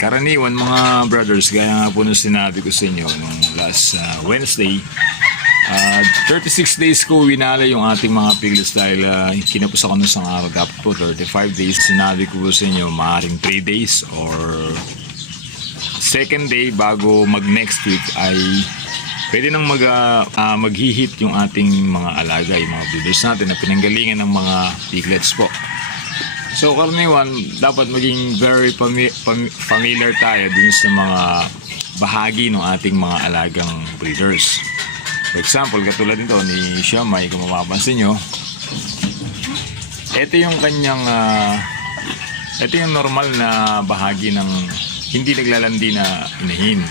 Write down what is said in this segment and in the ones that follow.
Karaniwan mga brothers, gaya nga po nung sinabi ko sa inyo nung last Wednesday, 36 days ko winala yung ating mga piglets dahil kinapos ako nung isang araw. Dapat po 35 days. Sinabi ko po sa inyo maaaring 3 days or second day bago mag next week ay pwede nang maghihit yung ating mga alaga, yung mga breeders natin na pinanggalingan ng mga piglets po. So karaniwan, dapat maging very familiar tayo dun sa mga bahagi ng ating mga alagang breeders. For example, katulad nito ni Siamay, kung mapapansin nyo, ito yung kanyang, ito yung normal na bahagi ng hindi naglalandi na inahin.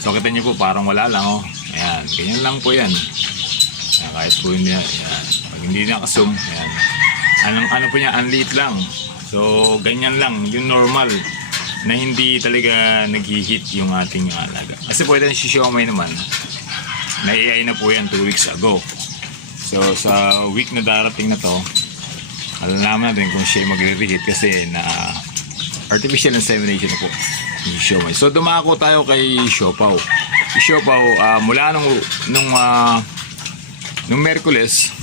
So kita nyo po, parang wala lang, oh. Ayan, ganyan lang po yan. Ayan, kahit po hindi, ayan. Pag hindi nakasum, ayan. Ano po niya, unlit lang. So, ganyan lang, yung normal na hindi talaga nag-hit yung ating alaga. Kasi pwede na si Siomay naman, na-AI na po yan 2 weeks ago. So, sa week na darating na to, alalaman natin kung siya magre-hit kasi na artificial insemination na po ni Siomay. So, dumako tayo kay Siopaw. Si Siopaw, mula nung Merkules,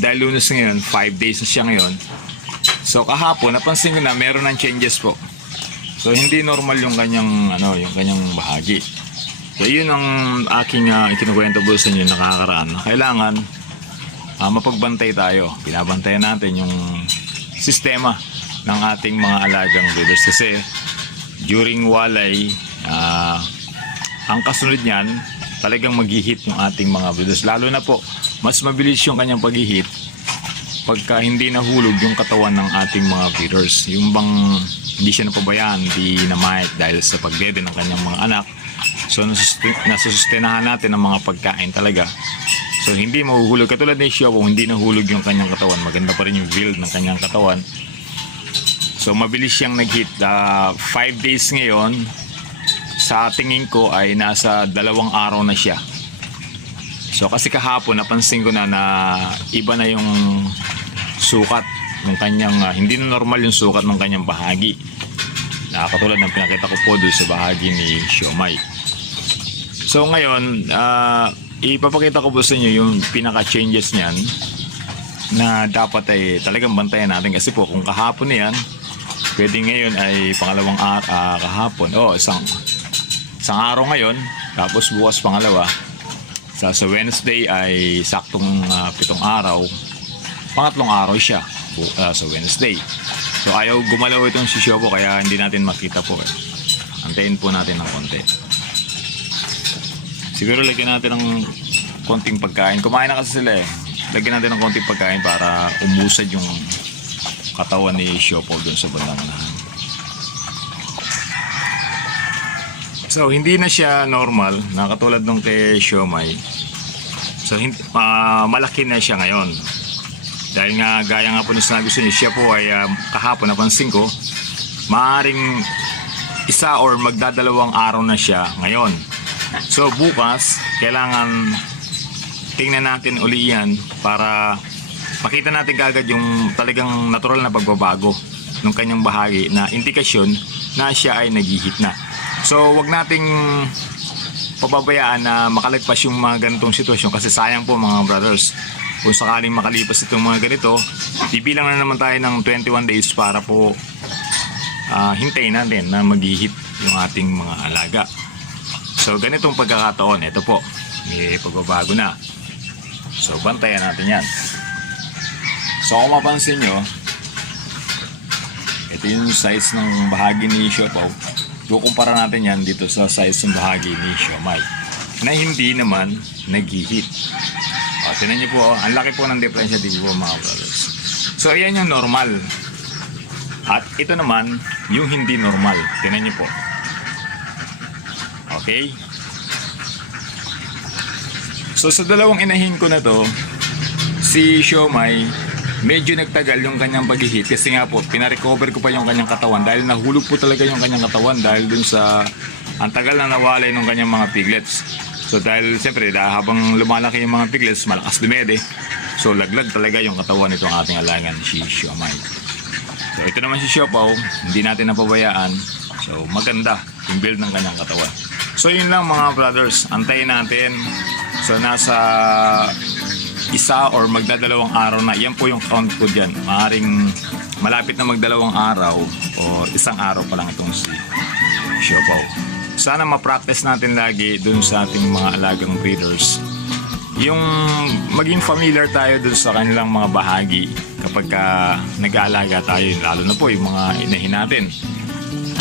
dahil Lunes ngayon, 5 days na siya ngayon. So kahapon napansin ko na meron ng changes po. So hindi normal yung kanyang yung kanyang bahagi. So yun ang aking ikinukwento po sa inyo nakakaraan. Kailangan mapagbantay tayo. Binabantayan natin yung sistema ng ating mga alagang breeders kasi during walay ang kasunod niyan talagang mag-hit yung ating mga breeders. Lalo na po mas mabilis yung kanyang pag-hit pagka hindi nahulog yung katawan ng ating mga breeders. Yung bang hindi siya napabayaan, hindi namahit dahil sa pagdede ng kanyang mga anak. So nasusustenahan natin ang mga pagkain talaga. So hindi mahuhulog. Katulad ni Siopaw, hindi nahulog yung kanyang katawan. Maganda pa rin yung build ng kanyang katawan. So mabilis siyang nag-hit. 5 days ngayon, sa tingin ko ay nasa 2 araw na siya. So kasi kahapon napansin ko na iba na yung sukat ng kanyang hindi na normal yung sukat ng kanyang bahagi. Katulad ng pinakita ko po doon sa bahagi ni Siomay. So ngayon, ipapakita ko po sa inyo yung pinaka-changes niyan na dapat ay talagang bantayan natin kasi po kung kahapon na yan, pwede ngayon ay pangalawang kahapon. Isang araw ngayon, tapos bukas pangalawa. Sa Wednesday ay saktong 7 araw. Pangatlong araw siya sa Wednesday. So ayaw gumalaw itong si Siopaw kaya hindi natin makita po. Antayin po natin ng konti. Siguro lagyan natin ng konting pagkain. Kumain na kasi sila eh. Lagyan natin ng konting pagkain para umusad yung katawan ni Siopaw doon sa bandang unahan. So hindi na siya normal na katulad nung kay Siomay. So malaki na siya ngayon. Dahil nga gaya nga po na sinabi ko siya po ay kahapon napansin ko maaaring 1 or magdadalawang araw na siya ngayon. So bukas kailangan tingnan natin uli yan para makita natin kagad yung talagang natural na pagbabago ng kanyang bahagi na indikasyon na siya ay nag-hit na. So wag nating pababayaan na makalagpas yung mga ganitong sitwasyon kasi sayang po mga brothers. Kung sakaling makalipas itong mga ganito, bibilang na naman tayo ng 21 days para po hintayin natin na mag-hit yung ating mga alaga. So ganitong pagkakataon, ito po, may pagbabago na. So bantayan natin yan. So kung mapansin nyo, ito yung size ng bahagi ni Siopaw. Kukumpara natin yan dito sa size ng bahagi ni Siomay na hindi naman nag-hit. Tingnan nyo po, ang laki po ng diferensya dito po mga brothers. So ayan yung normal. At ito naman yung hindi normal. Tingnan nyo po. Okay? So sa dalawang inahin ko na to, si Siomay medyo nagtagal yung kanyang pag-hit kasi nga po pinarecover ko pa yung kanyang katawan dahil nahulog po talaga yung kanyang katawan dahil dun sa ang tagal na nawalay ng kanyang mga piglets. So dahil siyempre habang lumalaki yung mga piglets, malakas dumede. So laglag talaga yung katawan nitong ating alangan si Siomay. So ito naman si Siopaw, hindi natin napabayaan. So maganda yung build ng kanyang katawan. So yun lang mga brothers, antayin natin. So nasa isa or magdadalawang araw na, yan po yung count ko dyan. Maaring malapit na magdalawang araw or isang araw pa lang itong si Siopaw. Sana ma-practice natin lagi dun sa ating mga alagang breeders. Yung maging familiar tayo dun sa kanilang mga bahagi kapag nag-aalaga tayo, lalo na po yung mga inahin natin.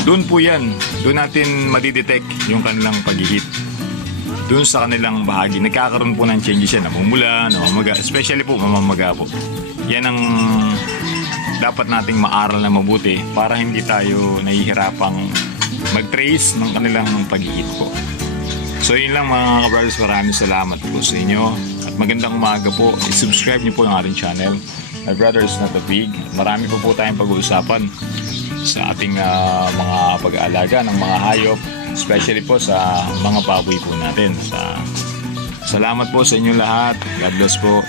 Doon po yan, doon natin madidetect yung kanilang pag-hit. Doon sa kanilang bahagi, nagkakaroon po ng changes yan, namumula, namamaga, especially po mamamaga po. Yan ang dapat nating maaral na mabuti para hindi tayo nahihirapang mag-trace ng kanilang pag-hit po. So yun lang mga kabrothers, maraming salamat po sa inyo at magandang umaga po. I-subscribe niyo po yung ating channel, My Brothers Not The Pig. Marami po tayong pag-uusapan sa ating mga pag-aalaga ng mga hayop, especially po sa mga baboy po natin. Salamat po sa inyo lahat. God bless po.